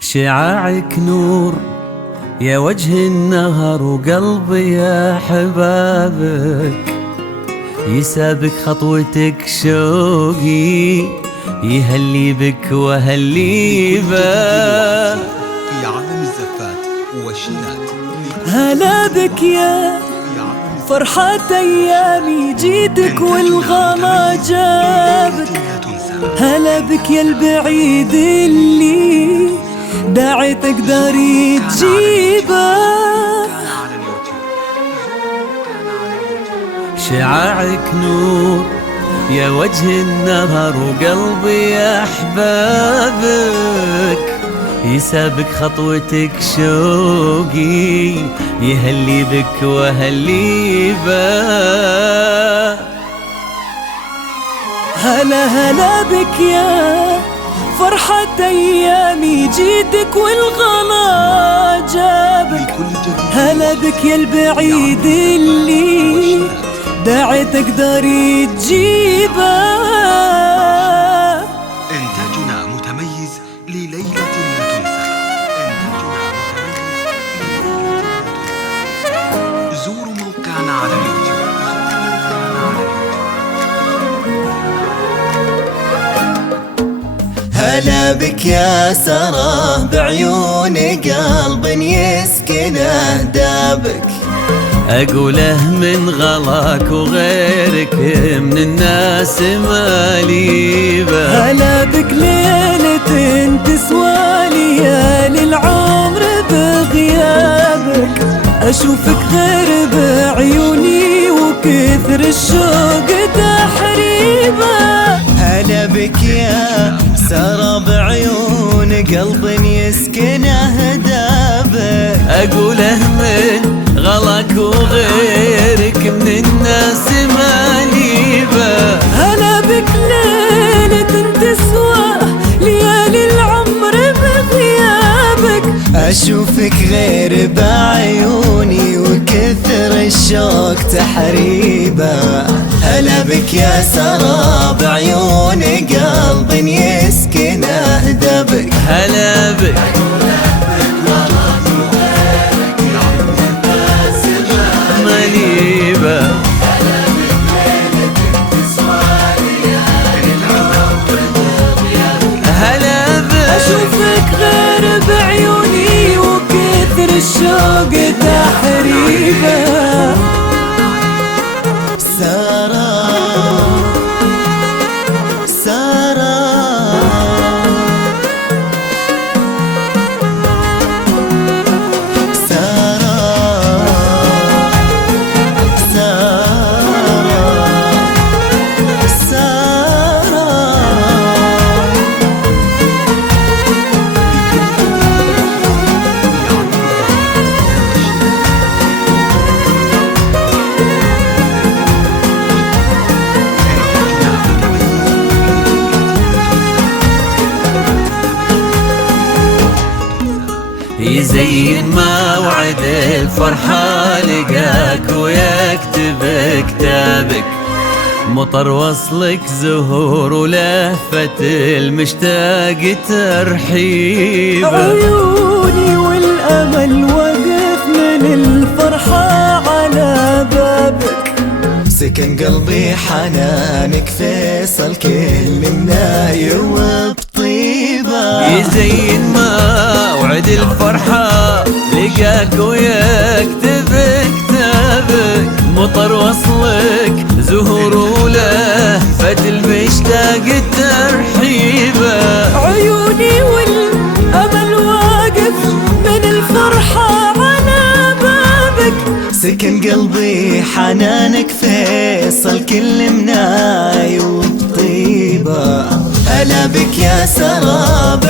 شعاعك نور يا وجه النهر، وقلبي يا حبابك يسابك خطوتك شوقي، يهلي بك وهلي بك في عالم الزفات والشيلات. هلا بك يا فرحة أيامي، جيتك والغلا جابك. هلا بك يا البعيد اللي داعتك داري تجيبه. شعاعك نور يا وجه النهر، وقلبي يا أحبابك يسابك خطوتك شوقي، يهلي بك وهلي بك. هلا هلا بك يا فرحة أيامي، جيتك والغلا جابك. هلا بك يا البعيد اللي داعتك داري تجيبه. إنتاجنا متميز لليلة لا تنسى. زوروا موقعنا على اليوتيوب. هلا بك يا سرى بعيون قلب يسكنه دابك. أقوله من غلاك وغيرك من الناس ماليبه. هلا بك ليلة تسوى ليالي العمر بغيابك، أشوفك غير بعيوني وكثر الشوق تحريبه. هلا بك يا سرى بعيون قلب يسكنه دابك. أقوله من غلاك وغيرك من الناس ماليبه. هلا بك ليلة تسوى ليالي العمر بغيابك، أشوفك غير بعيوني وكثر الشوق تحريبه. هلا بك يا سرى بعيون قلب يسكنه دابك. هلا بك ماليبه. هلا بك أشوفك غير بعيوني وكثر الشوق تحريبه. سارة سارة يزين ما وعد الفرحة لقاك ويكتب كتابك. مطر وصلك زهور ولهفة المشتاق ترحيب. عيوني والأمل وقف من الفرحة على بابك. سكن قلبي حنانك فيصل كل منا يوب طيبة. يزين ما فد الفرحة لقاك ويكتب كتابك مطر وصلك زهور وله فد المشتاق ترحيبه عيوني والأمل واقف من الفرحة على بابك سكن قلبي حنانك فيصل كل مناي وطيبة هلا بك يا سراب